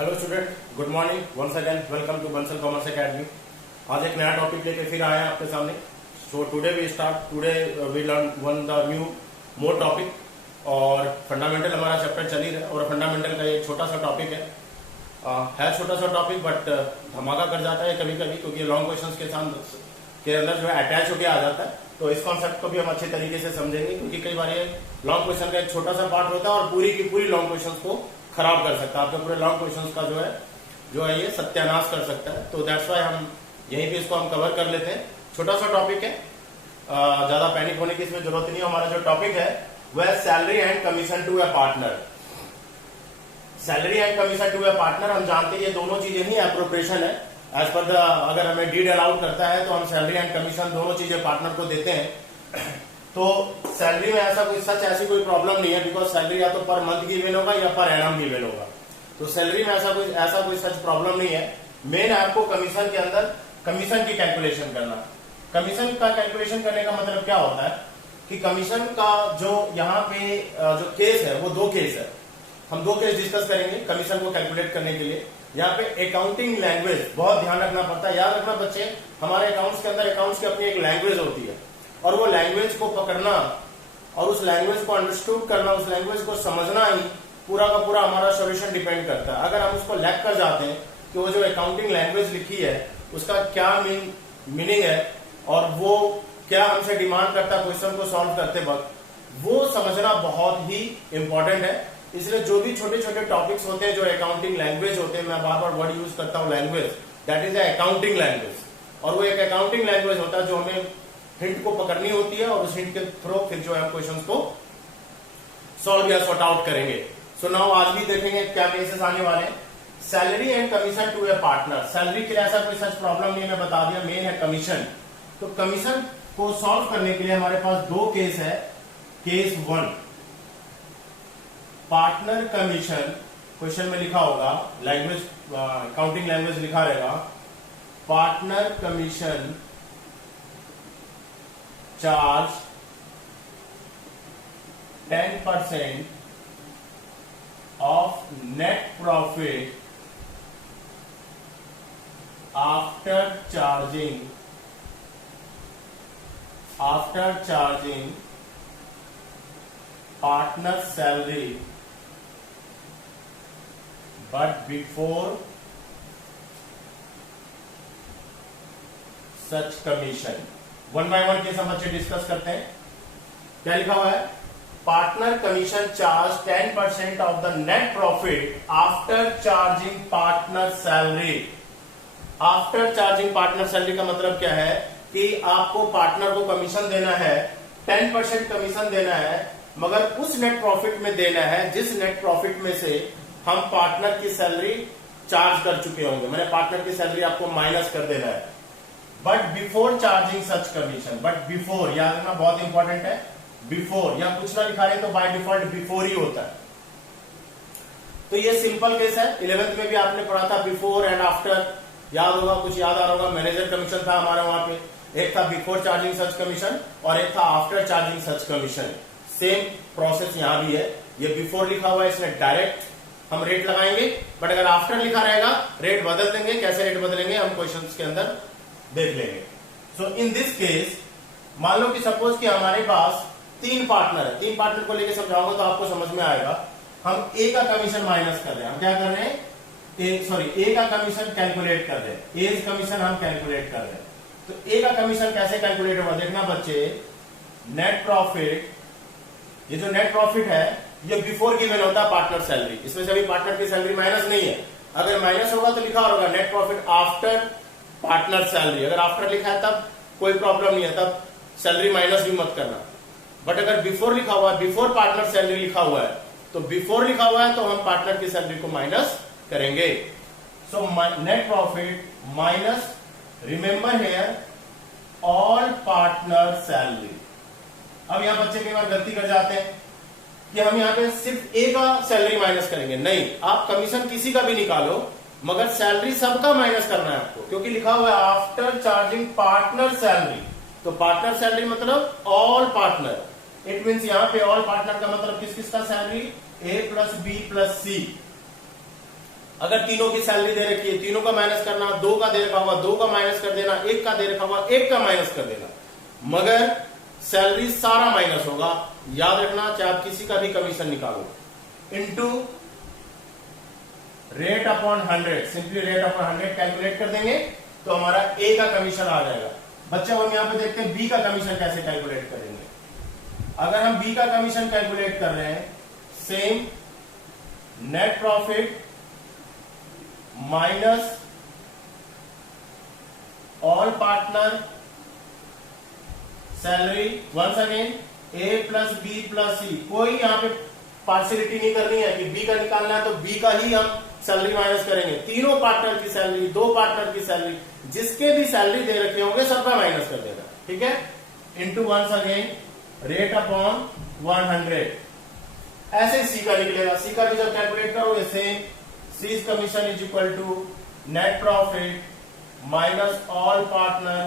Hello student, good morning once again. Welcome to Bansal commerce academy. आज एक नया topic लेके फिर आए हैं आपके सामने। So today we learn one the new more topic और फंडामेंटल हमारा चैप्टर चल ही रहा है और फंडामेंटल का एक छोटा सा टॉपिक है छोटा सा टॉपिक बट धमाका कर जाता है कभी कभी, क्योंकि लॉन्ग क्वेश्चंस के साथ के अंदर जो है अटैच होकर आ जाता है। तो इस कॉन्सेप्ट को भी हम अच्छे तरीके से समझेंगे, क्योंकि कई बार ये लॉन्ग क्वेश्चन का एक छोटा सा पार्ट होता है और पूरी की पूरी लॉन्ग क्वेश्चन को खराब कर सकता है। आपके पूरे लॉन्ग क्वेश्चंस का जो है ये सत्यानाश कर सकता है। तो दैट्स व्हाई हम यहीं पे इसको हम कवर कर लेते हैं। छोटा सा टॉपिक है, ज्यादा पैनिक होने की इसमें जरूरत नहीं है। हमारा जो टॉपिक है वह salary and commission to a partner. Salary and commission to a partner, हम जानते हैं ये दोनों चीजें ही एप्रोप्रिएशन है। एज पर द अगर हमें डीड अलाउड करता है तो हम सैलरी एंड कमीशन दोनों चीजें पार्टनर को देते हैं। तो सैलरी में ऐसी कोई प्रॉब्लम नहीं है, बिकॉज सैलरी या तो पर मंथ गिवन होगा या पर एनम गिवन होगा। तो सैलरी में ऐसा कोई सच प्रॉब्लम नहीं है। मेन आपको कमीशन के अंदर कमीशन की कैलकुलेशन करना। कमीशन का कैलकुलेशन करने का मतलब क्या होता है कि कमीशन का जो यहाँ पे जो केस है वो दो केस है। हम दो केस डिस्कस करेंगे कमीशन को कैलकुलेट करने के लिए। यहाँ पे अकाउंटिंग लैंग्वेज बहुत ध्यान रखना पड़ता है। याद रखना बच्चे, हमारे अकाउंट्स के अंदर अकाउंट्स की अपनी एक लैंग्वेज होती है और वो लैंग्वेज को पकड़ना और उस लैंग्वेज को अंडरस्टूड करना, उस लैंग्वेज को समझना ही पूरा का पूरा हमारा सोल्यूशन डिपेंड करता है। अगर हम उसको लैक कर जाते हैं कि वो जो अकाउंटिंग लैंग्वेज लिखी है उसका क्या मीनिंग है और वो क्या हमसे डिमांड करता है क्वेश्चन को सॉल्व करते वक्त, वो समझना बहुत ही इंपॉर्टेंट है। इसलिए जो भी छोटे छोटे टॉपिक्स होते हैं जो अकाउंटिंग लैंग्वेज होते हैं, मैं बार बार वर्ड यूज करता हूँ language, that is accounting language. और वो एक अकाउंटिंग लैंग्वेज होता है जो हमें हिंट को पकड़नी होती है और उस हिंट के थ्रू फिर जो है क्वेश्चन को सॉल्व या सॉर्ट आउट करेंगे। सो नाउ आज भी देखेंगे क्या केसेस आने वाले हैं। Salary and commission to a partner. Salary के लिए ऐसा कोई सच प्रॉब्लम नहीं है, मैं बता दिया। मेन है कमीशन। तो कमीशन को सॉल्व करने के लिए हमारे पास दो केस है। Case one, partner commission, question में लिखा होगा लैंग्वेज, अकाउंटिंग लैंग्वेज लिखा रहेगा, partner commission charge 10% of net profit after charging partner salary but before such commission। One by one case हम बच्चे डिस्कस करते हैं। क्या लिखा हुआ है? Partner commission charge 10% of the net profit after charging partner salary. After charging partner salary का मतलब क्या है कि आपको पार्टनर को कमीशन देना है, 10% कमीशन देना है, मगर उस नेट प्रॉफिट में देना है जिस नेट प्रॉफिट में से हम पार्टनर की सैलरी चार्ज कर चुके होंगे। मैंने पार्टनर की सैलरी आपको माइनस कर देना है। But before charging such commission, but before याद रखना बहुत इंपॉर्टेंट है। बिफोर या कुछ ना लिखा रहे तो बाय डिफॉल्ट बिफोर ही होता है। तो ये सिंपल केस है। 11th में भी आपने पढ़ा था बिफोर एंड आफ्टर, याद होगा, कुछ याद आ रहा होगा। मैनेजर कमीशन था हमारा वहां पे, एक था बिफोर चार्जिंग सच कमीशन और एक था after charging such commission. Same process यहां भी है। ये बिफोर लिखा हुआ है, इसमें डायरेक्ट हम रेट लगाएंगे, बट अगर आफ्टर लिखा रहेगा रेट बदल देंगे। कैसे रेट बदलेंगे हम क्वेश्चन के अंदर देख लेंगे। सो इन दिस केस मान लो कि सपोज कि हमारे पास तीन पार्टनर है। तीन पार्टनर को लेके समझाऊंगा तो आपको समझ में आएगा। हम ए का कमीशन माइनस कर रहे हैं। हम क्या कर रहे हैं? ए का कमीशन कैलकुलेट कर रहे हैं। एज कमीशन हम कैलकुलेट कर रहे हैं। तो ए का कमीशन कैसे कैलकुलेट होगा देखना बच्चे। नेट प्रॉफिट, ये जो नेट प्रॉफिट है ये बिफोर गिवन होता है पार्टनर सैलरी। इसमें से अभी पार्टनर की सैलरी माइनस नहीं है। अगर माइनस होगा तो लिखा होगा net profit after partner salary. अगर आफ्टर लिखा है तब कोई प्रॉब्लम नहीं है, तब सैलरी माइनस भी मत करना। बट अगर बिफोर लिखा हुआ है, बिफोर पार्टनर सैलरी लिखा हुआ है, तो बिफोर लिखा हुआ है तो हम पार्टनर की सैलरी को माइनस करेंगे। So net profit minus, remember here, all partner salary. अब यहां बच्चे कई बार गलती कर जाते हैं कि हम यहां पे सिर्फ ए का सैलरी माइनस करेंगे। नहीं, आप कमीशन किसी का भी निकालो मगर सैलरी सबका माइनस करना है आपको, क्योंकि लिखा हुआ है आफ्टर चार्जिंग पार्टनर सैलरी। तो पार्टनर सैलरी मतलब ऑल पार्टनर। इट मीन्स यहां पे ऑल पार्टनर का मतलब किस किस का सैलरी? ए प्लस बी प्लस सी। अगर तीनों की सैलरी दे रखी है, तीनों का माइनस करना, दो का दे रखा हुआ दो का माइनस कर देना, एक का दे रखा हुआ एक का माइनस कर देना, मगर सैलरी सारा माइनस होगा। याद रखना, चाहे आप किसी का भी कमीशन निकालो, into rate upon 100, simply rate upon 100 calculate कर देंगे तो हमारा ए का कमीशन आ जाएगा। बच्चे हम यहां पे देखते हैं बी का कमीशन कैसे कैलकुलेट करेंगे। अगर हम बी का कमीशन कैलकुलेट कर रहे हैं, same net profit minus all partner salary, once again A plus B plus C. कोई यहां पे पार्शियलिटी नहीं करनी है कि बी का निकालना है तो बी का ही हम सैलरी माइनस करेंगे। तीनों पार्टनर की सैलरी, दो पार्टनर की सैलरी, जिसके भी सैलरी दे रखे होंगे सबका माइनस कर देगा, ठीक है। Into once again rate upon 100, ऐसे सी का निकलेगा। सी का भी जब कैलकुलेट करोगे same, C commission is equal to net profit minus all partner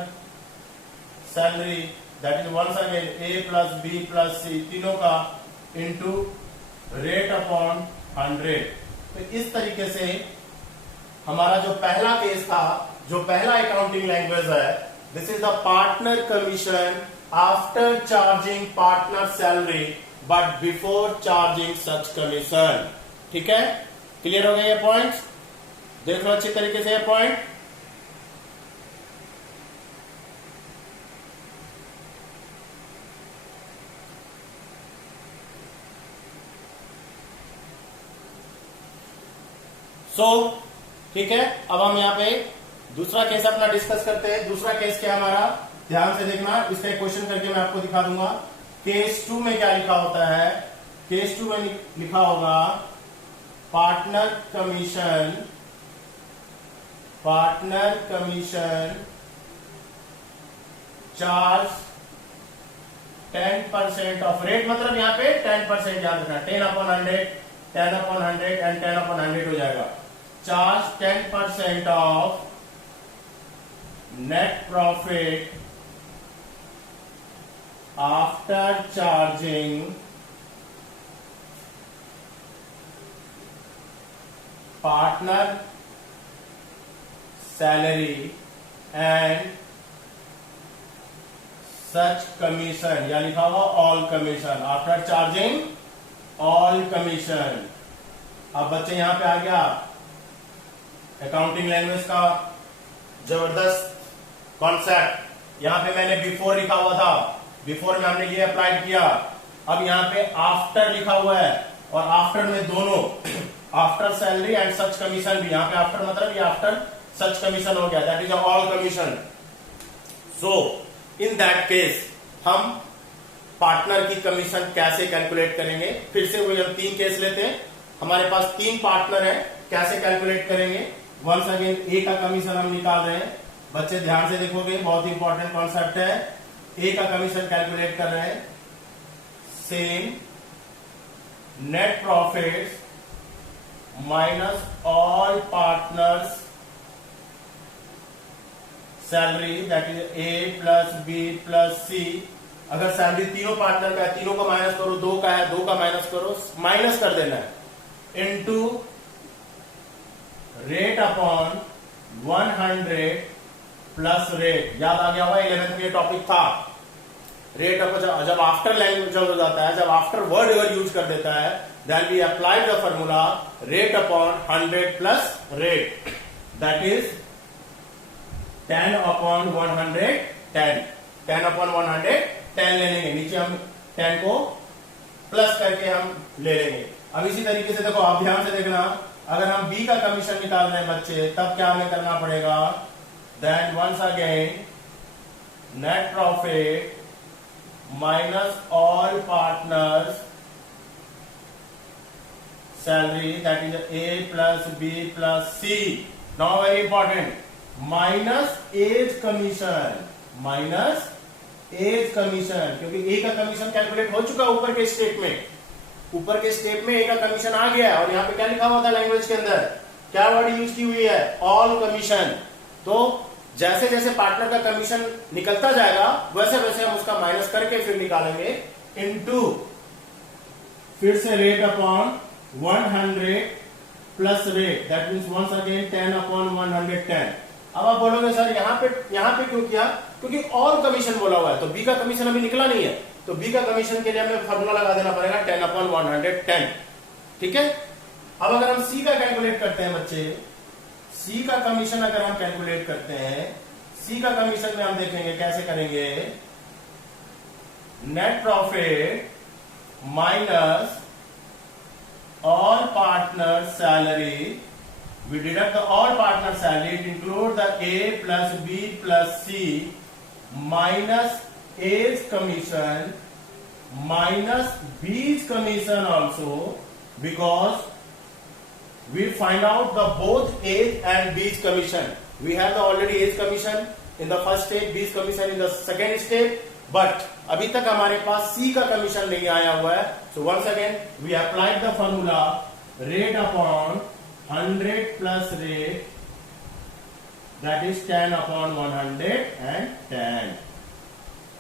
salary, that is once again A plus B plus C, तीनों का इंटू रेट अपॉन 100। तो इस तरीके से हमारा जो पहला केस था, जो पहला अकाउंटिंग लैंग्वेज है, this is the partner commission after charging partner salary but before charging such commission. ठीक है, क्लियर हो गए ये पॉइंट्स? देख लो अच्छी तरीके से ये पॉइंट। ठीक है, अब हम यहाँ पे दूसरा केस अपना डिस्कस करते हैं। दूसरा केस क्या हमारा, ध्यान से देखना, इसका एक क्वेश्चन करके मैं आपको दिखा दूंगा। केस 2 में क्या लिखा होता है? केस 2 में लिखा होगा partner commission charge 10% of rate, मतलब यहाँ पे 10% याद रखना, 10/100, 10/100 एंड 10/100 हो जाएगा। Charge 10% of net profit after charging partner salary and such commission, या लिखा हुआ all commission, after charging all commission. अब बच्चे यहां पे आ गया अकाउंटिंग लैंग्वेज का जबरदस्त कॉन्सेप्ट। यहां पे मैंने बिफोर लिखा हुआ था, बिफोर में हमने ये अप्लाई किया। अब यहां पे आफ्टर लिखा हुआ है, और आफ्टर में दोनों, after salary and such commission भी, यहां पे आफ्टर मतलब ये आफ्टर सच कमीशन हो गया, that is all commission. So in that case हम पार्टनर की कमीशन कैसे कैलकुलेट करेंगे? फिर से वही हम 3 केस लेते हैं। हमारे पास 3 पार्टनर है, कैसे कैलकुलेट करेंगे? वंस अगेन ए का कमीशन हम निकाल रहे हैं। बच्चे ध्यान से देखोगे, बहुत इंपॉर्टेंट कॉन्सेप्ट है। ए का कमीशन कैलकुलेट कर रहे हैं, same net profit minus all partners salary, that is A plus B plus C. अगर सैलरी तीनों पार्टनर का है, तीनों का माइनस करो, 2 का है 2 का माइनस करो, माइनस कर देना है, into rate upon 100 plus rate. याद आ गया होगा, 11th में ये टॉपिक था। रेट अपॉन, जब आफ्टर लैंग्वेज हो जाता है, जब आफ्टर वर्ड अगर यूज कर देता है, then we apply the formula rate upon 100 plus rate, that is 10/100, 10/100 ले लेंगे। नीचे हम 10 को प्लस करके हम ले लेंगे। अब इसी तरीके से देखो, आप ध्यान से देखना, अगर हम बी का कमीशन निकाल रहे हैं बच्चे, तब क्या हमें करना पड़ेगा? Then once again net profit minus all partners salary, that is A plus B plus C. Now very important, minus as commission, minus as commission, क्योंकि ए का कमीशन कैलकुलेट हो चुका ऊपर के स्टेप में। ऊपर के स्टेप में ए का कमीशन आ गया है, और यहाँ पे क्या लिखा हुआ था लैंग्वेज के अंदर, क्या वर्ड यूज की हुई है? All commission. तो जैसे जैसे पार्टनर का कमीशन निकलता जाएगा, वैसे वैसे हम उसका माइनस करके फिर निकालेंगे, इनटू फिर से rate upon 100 plus rate, that means once again 10/110। अब आप बोलोगे सर यहाँ पे क्यों किया, क्योंकि और कमीशन बोला हुआ है, तो बी का कमीशन अभी निकला नहीं है, तो बी का कमीशन के लिए हमें फॉर्मूला लगा देना पड़ेगा 10/110। ठीक है। अब अगर हम सी का कैलकुलेट करते हैं बच्चे, सी का कमीशन अगर हम कैलकुलेट करते हैं, सी का कमीशन में हम देखेंगे कैसे करेंगे, net profit minus all partner salary, we deduct the all partner salary, it include the A plus B plus C minus A's commission minus B's commission also, because we find out the both A's and B's commission. We have the already A's commission in the first stage, B's commission in the second stage, but अभी तक हमारे पास सी का commission नहीं आया हुआ है. So once again we applied the formula rate upon 100 plus rate, that is 10/110.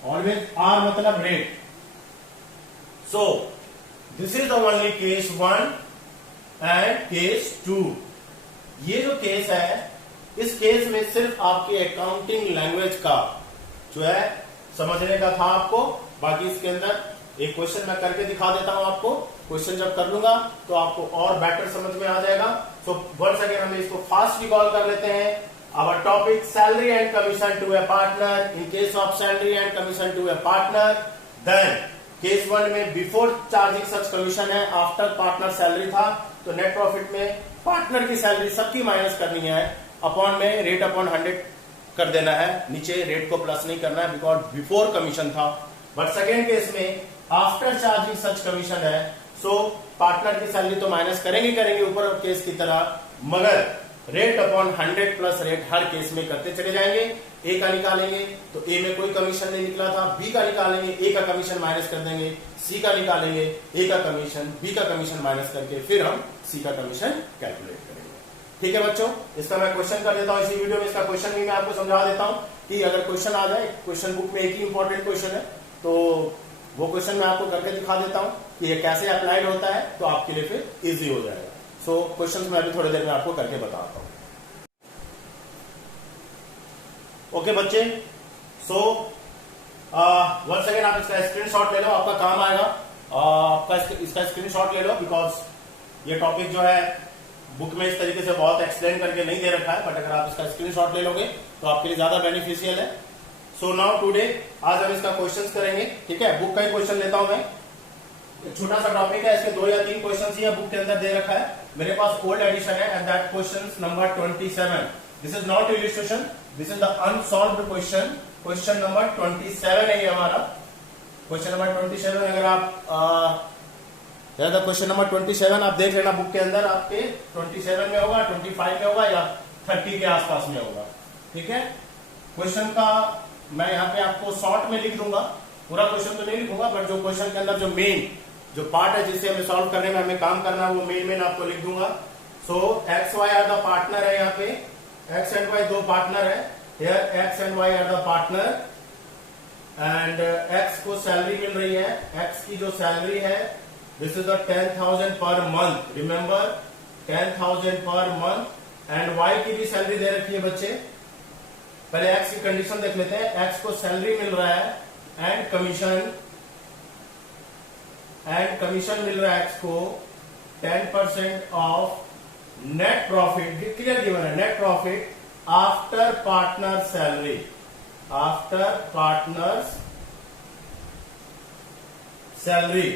Always R मतलब rate. So this is the only case 1 and case 2. ये जो केस है, इस केस में सिर्फ आपके अकाउंटिंग लैंग्वेज का जो है समझने का था आपको. बाकी इसके अंदर एक क्वेश्चन मैं करके दिखा देता हूं आपको. क्वेश्चन जब कर लूंगा तो आपको और बेटर समझ में आ जाएगा. सो वंस अगेन हम इसको फास्ट रिकॉल कर लेते हैं. Our topic salary and commission to a partner. In case of salary and commission to a partner, then case 1 में बिफोर चार्जिंग सच कमीशन है, आफ्टर पार्टनर सैलरी था, तो नेट प्रॉफिट में पार्टनर की salary सबकी माइनस करनी है, upon में रेट अपॉन 100 कर देना है, नीचे रेट को प्लस नहीं करना है बिकॉज बिफोर कमीशन था. बट सेकेंड केस में आफ्टर चार्जिंग सच कमीशन है, सो पार्टनर की सैलरी तो माइनस करेंगे ऊपर केस की तरह, मगर रेट अपॉन 100 प्लस रेट हर केस में करते चले जाएंगे. ए का निकालेंगे तो ए में कोई कमीशन नहीं निकला था, बी का निकालेंगे ए का कमीशन माइनस कर देंगे, सी का निकालेंगे ए का कमीशन, बी का कमीशन माइनस करके फिर हम सी का कमीशन कैलकुलेट करेंगे. ठीक है बच्चों, इसका मैं क्वेश्चन कर देता हूं इसी वीडियो में. इसका क्वेश्चन भी मैं आपको समझा देता हूं कि अगर क्वेश्चन आ जाए, क्वेश्चन बुक में एक ही इंपॉर्टेंट क्वेश्चन है, तो वो क्वेश्चन मैं आपको करके दिखा देता हूं कि ये कैसे अप्लाइड होता है, तो आपके लिए फिर इजी हो जाएगा. सो क्वेश्चन मैं अभी थोड़ी देर में आपको करके बताता हूं. ओके बच्चे, सो वंस अगेन आप इसका स्क्रीनशॉट ले लो, आपका काम आएगा. आपका इसका स्क्रीनशॉट ले लो बिकॉज ये टॉपिक जो है बुक में इस तरीके से बहुत एक्सप्लेन करके नहीं दे रखा है, बट अगर आप इसका स्क्रीनशॉट ले लोगे तो आपके लिए ज्यादा बेनिफिशियल है. सो नाउ टुडे आज हम इसका क्वेश्चंस करेंगे. ठीक है, बुक का ही क्वेश्चन लेता हूं मैं. छोटा सा टॉपिक है, इसके 2 या 3 क्वेश्चन ही बुक के अंदर दे रखा है. मेरे पास ओल्ड एडिशन है and that question number 27. This is not illustration, this is the unsolved question. Question number 27 है ये हमारा. क्वेश्चन नंबर 27 अगर आप क्वेश्चन नंबर 27 आप देख लेना बुक के अंदर, आपके 27 में होगा, 25 में होगा या 30 के आसपास में होगा. ठीक है, क्वेश्चन का मैं यहाँ पे आपको शॉर्ट में लिख दूंगा, पूरा क्वेश्चन तो नहीं लिखूंगा, बट जो क्वेश्चन के अंदर जो मेन जो पार्ट है जिससे हमें सॉल्व करने में हमें काम करना है वो मेन आपको लिख दूंगा. So X Y are the partner है, यहाँ पे एक्स एंड वाई 2 पार्टनर है. Here X and Y are the partner and X को सैलरी मिल रही है. एक्स की जो सैलरी है this is the 10,000 per month. Remember 10,000 per month. and y की भी सैलरी दे रखी है बच्चे. पहले x की कंडीशन देख लेते हैं. x को सैलरी मिल रहा है एंड कमीशन मिल रहा है x को 10% of net profit. Clear given है, net profit after partner salary, after partners salary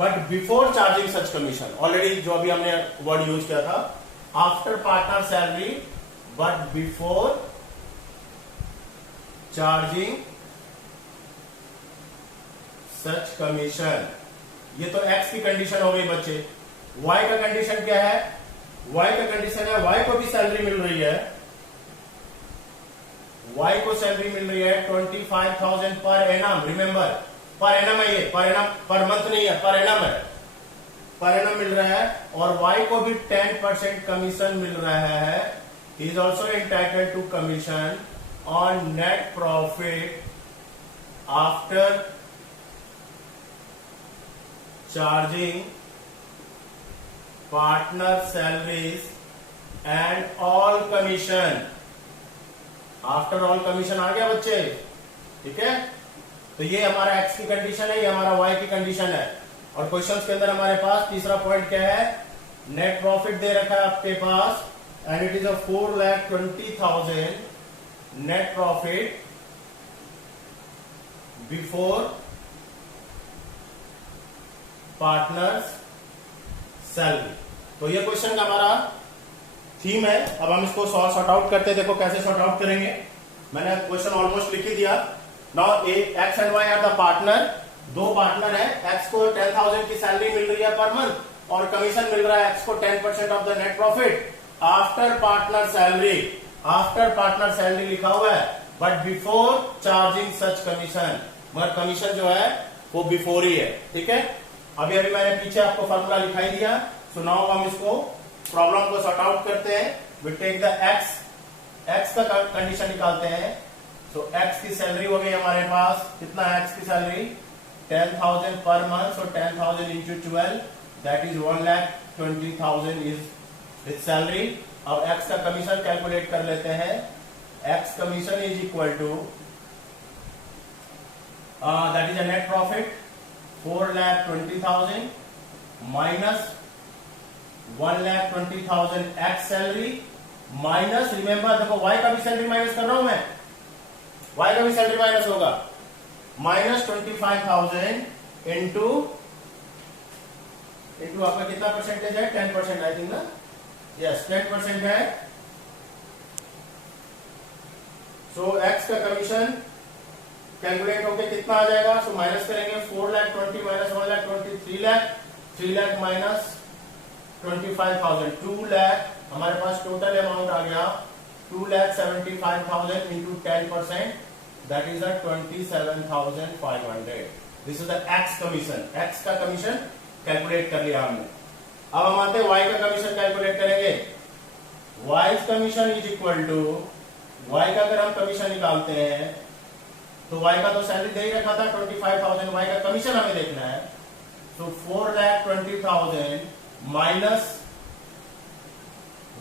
but before charging such commission. Already जो अभी हमने वर्ड यूज किया था, after partner salary but before charging such commission. ये तो एक्स की कंडीशन हो गई बच्चे. वाई का कंडीशन क्या है? वाई का कंडीशन है वाई को भी सैलरी मिल रही है. वाई को सैलरी मिल रही है 25,000 per annum. Remember per annum है, ये पर मंथ नहीं है, पर एनम है, पर एनम मिल रहा है. और वाई ko भी 10% कमीशन मिल रहा है. He is also entitled to commission on net profit after charging partner salaries and all commission. After all commission आ गया बच्चे, ठीक है। तो ये हमारा एक्स की कंडीशन है, ये हमारा वाई की कंडीशन है। और क्वेश्चंस के अंदर हमारे पास तीसरा पॉइंट क्या है, नेट प्रॉफिट दे रखा है आपके पास and it is a 4,20,000 net profit before partners salary. तो ये क्वेश्चन का हमारा थीम है। अब हम इसको सॉर्ट आउट करते हैं। देखो कैसे सॉर्ट आउट करेंगे, मैंने क्वेश्चन ऑलमोस्ट लिख ही दिया। Now X and Y are the partner, दो पार्टनर है। एक्स को 10,000 की सैलरी मिल रही है पर मंथ और कमीशन मिल रहा है एक्स को 10% of the net profit after partner salary. After partner salary लिखा हुआ है but before charging such commission, मगर कमीशन जो है वो बिफोर ही है, ठीक है। अभी अभी मैंने पीछे आपको फॉर्मूला लिखाई दिया। सो नाउ हम इसको प्रॉब्लम को सॉर्ट आउट करते हैं। वी टेक द एक्स का कंडीशन निकालते हैं। सो एक्स की सैलरी हो गई हमारे पास, कितना है एक्स की salary 10,000 per month. So 10,000 into 12 that is 1,20,000 is its salary. अब एक्स का कमीशन कैलकुलेट कर लेते हैं। X commission is equal to that is a net profit 4,20,000 minus 1,20,000 X salary minus, remember देखो वाई का भी सैलरी माइनस कर रहा हूं मैं, वाई का भी सैलरी माइनस होगा, माइनस 25,000 इंटू आपका कितना परसेंटेज है 10% आई थिंक ना, यस 10% है। सो एक्स का कमीशन कैलकुलेट होके कितना आ जाएगा, सो माइनस करेंगे 4,20,000 माइनस 1,20,000 3 लाख माइनस 25,000 2 लाख। हमारे पास टोटल अमाउंट आ गया 2,75,000 into 10% that is 27,500। This is the X commission. X का कमीशन कैलकुलेट कर लिया हमने। अब हम आते हैं वाई का कमीशन कैलकुलेट करेंगे। Y commission is equal to, Y का अगर हम कमीशन निकालते हैं तो वाई का तो सैलरी दे ही रखा था 25,000, वाई का कमीशन हमें देखना है। तो 4,20,000 minus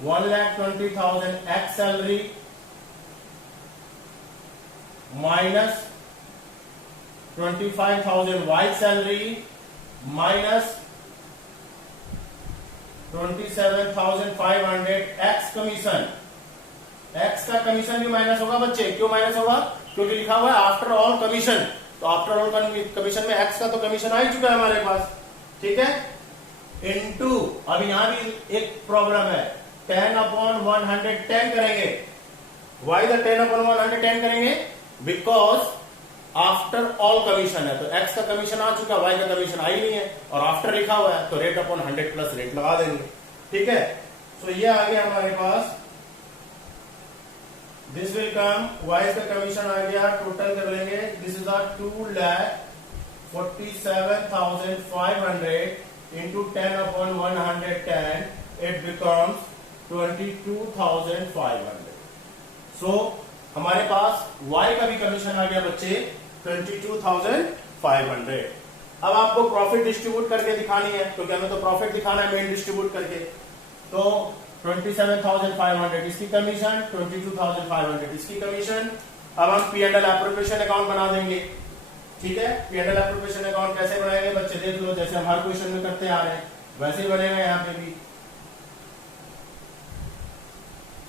1,20,000 X salary minus 25,000 Y salary minus 27,500 X commission. X का कमीशन भी माइनस होगा बच्चे, क्यों माइनस होगा, क्योंकि लिखा हुआ है आफ्टर ऑल कमीशन। तो आफ्टर ऑल कमीशन में एक्स का तो कमीशन आ ही चुका है हमारे पास, ठीक है। इनटू अब यहां भी एक प्रॉब्लम है, 10/110 करेंगे। वाई द 10/110 करेंगे बिकॉज आफ्टर ऑल कमीशन है, तो एक्स का कमीशन आ चुका, वाई का कमीशन आ ही नहीं है और आफ्टर लिखा हुआ है तो रेट अपॉन 100 प्लस रेट लगा देंगे, ठीक है। सो ये आ गया हमारे पास, दिस विल कम, वाई का कमीशन आ गया, टोटल कर लेंगे, this is 2,47,500 into 10/110 it becomes 22,500। सो हमारे पास y का भी कमीशन आ गया बच्चे 22,500। अब आपको प्रॉफिट डिस्ट्रीब्यूट करके दिखानी है, क्योंकि हमें तो प्रॉफिट दिखाना है मेन डिस्ट्रीब्यूट करके। तो 27,500 इसकी कमीशन, 22,500 इसकी कमीशन। अब हम P&L एप्रोप्रिएशन अकाउंट बना देंगे, ठीक है। P&L एप्रोप्रिएशन अकाउंट कैसे बनाएंगे बच्चे देख लो, जैसे हम हर क्वेश्चन में करते आ रहे हैं वैसे ही बनेगा यहाँ पे भी।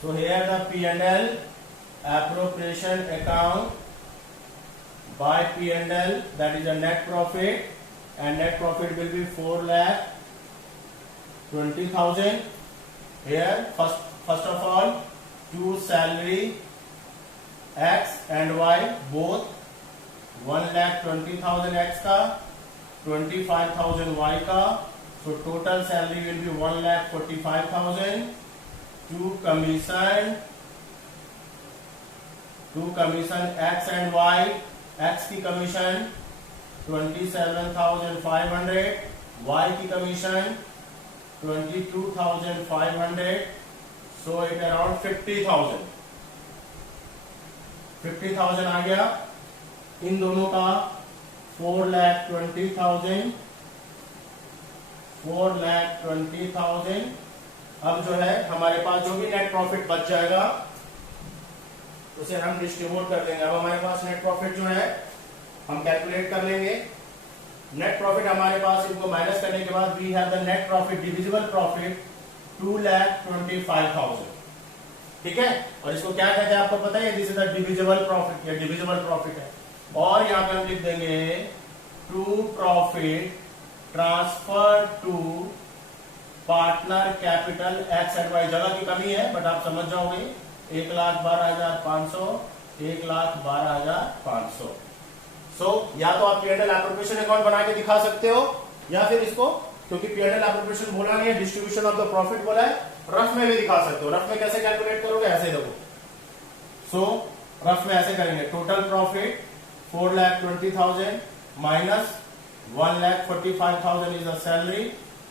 So here the P&L appropriation account by P&L, that is a net profit, and net profit will be 4,20,000. Here first of all two salary X and Y both 1,20,000 X का 25,000 Y का, so total salary will be 1,45,000. two commission X and Y, X की commission 27,500, Y की commission 22,500, so it around 50,000 आ गया। इन दोनों का 4,20,000, 4,20,000। अब जो है हमारे पास जो भी नेट प्रॉफिट बच जाएगा उसे हम डिस्ट्रीब्यूट कर देंगे। अब हमारे पास नेट प्रॉफिट जो है हम कैलकुलेट कर लेंगे। नेट प्रॉफिट हमारे पास इनको माइनस करने के बाद we have the net profit divisible profit 2,25,000। ठीक है, और इसको क्या कहते हैं आपको पता है, this is the divisible profit, या डिविजिबल प्रॉफिट है। और यहाँ पे हम लिख देंगे to profit transfer to partner capital X and Y. जगह की कमी है बट आप समझ जाओगे। 1,12,500, 1,12,500। सो या तो आप P&L एप्रोप्रिएशन अकाउंट बना के दिखा सकते हो, या फिर इसको, क्योंकि P&L एप्रोप्रिएशन बोला नहीं है, डिस्ट्रीब्यूशन ऑफ द प्रॉफिट बोला है, रफ में भी दिखा सकते हो। रफ में कैसे कैलकुलेट करोगे, ऐसे देखो। सो रफ में ऐसे करेंगे, total profit 4,20,000 minus 1,45,000 is the salary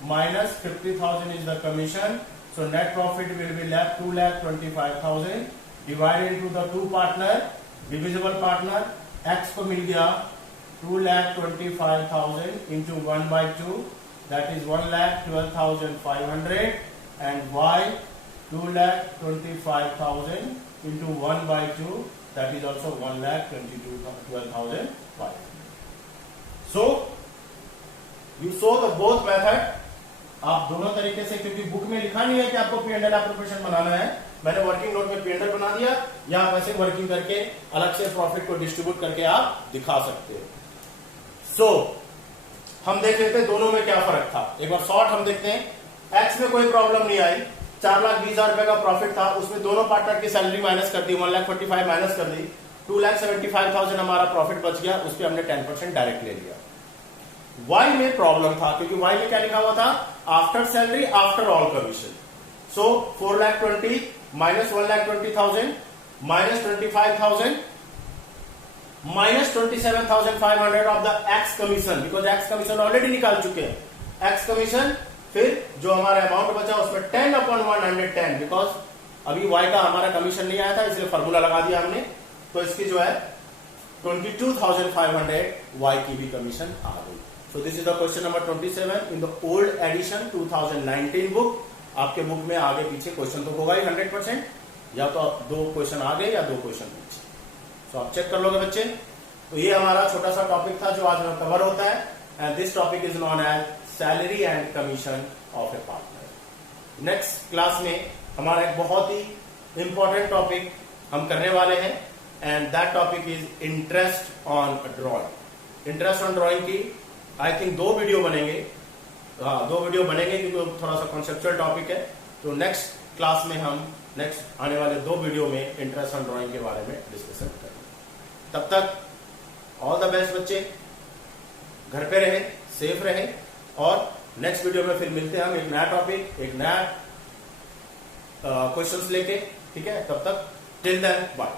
minus 50,000 is the commission. So net profit will be left 2,25,000 divided into the two partner, divisible partner. X को मिल गया 2,25,000 into 1/2, that is 1,12,500, and y 2,25,000 into 1/2, that is also 1,22,500. So you saw the both method। आप दोनों तरीके से, क्योंकि book में लिखा नहीं है कि आपको P&L एप्रोप्रिएशन बनाना है, मैंने वर्किंग नोट में P&L बना दिया, या आप ऐसे वर्किंग करके अलग से प्रॉफिट को डिस्ट्रीब्यूट करके आप दिखा सकते हो। सो हम देख लेते हैं दोनों में क्या फर्क था। एक बार शॉर्ट हम देखते हैं। एक्स में कोई प्रॉब्लम नहीं आई, 4,20,000 रुपए का प्रॉफिट था, उसमें दोनों पार्टनर की सैलरी माइनस कर दी, 1,45,000 माइनस कर दी, 2,75,000 हमारा प्रॉफिट बच गया, उस पर हमने 10% डायरेक्ट ले लिया। वाई में प्रॉब्लम था, क्योंकि वाई में क्या लिखा हुआ था, after salary after all commission. So 4,20,000 minus 1,20,000 minus 25,000 minus 27,500 of the X commission, because x commission already निकाल चुके हैं। एक्स कमीशन, फिर जो हमारा अमाउंट बचा उसमें 10/110, बिकॉज अभी वाई का हमारा कमीशन नहीं आया था, इसलिए फॉर्मूला लगा दिया हमने। तो इसकी जो है 22,500 वाई की भी कमीशन आ गई। So this is the question number 27 in the old edition 2019 book. आपके बुक में आगे पीछे क्वेश्चन तो होगा ही 100%, या तो 2 क्वेश्चन आगे या 2 क्वेश्चन पीछे। सो आप चेक कर लोगे बच्चे। तो ये हमारा छोटा सा टॉपिक था जो आज में कवर होता है, and this topic is known as salary and commission of a partner. Next class में हमारा एक बहुत ही इंपॉर्टेंट टॉपिक हम करने वाले हैं, and that topic is interest on drawing. Interest on drawing की आई थिंक 2 वीडियो बनेंगे, 2 वीडियो बनेंगे, क्योंकि थोड़ा सा कॉन्सेप्चुअल टॉपिक है। तो नेक्स्ट क्लास में हम नेक्स्ट आने वाले 2 वीडियो में इंटरेस्ट ऑन ड्रॉइंग के बारे में डिस्कशन करेंगे। तब तक ऑल द बेस्ट बच्चे, घर पे रहे, सेफ रहे, और नेक्स्ट वीडियो में फिर मिलते हैं हम एक नया टॉपिक, एक नया क्वेश्चंस लेके। ठीक है, तब तक टिल देन बाय।